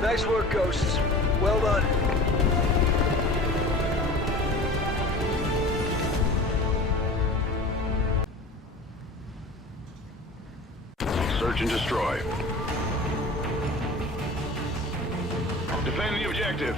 Nice work, Ghosts. Well done. Search and destroy. Defend the objective.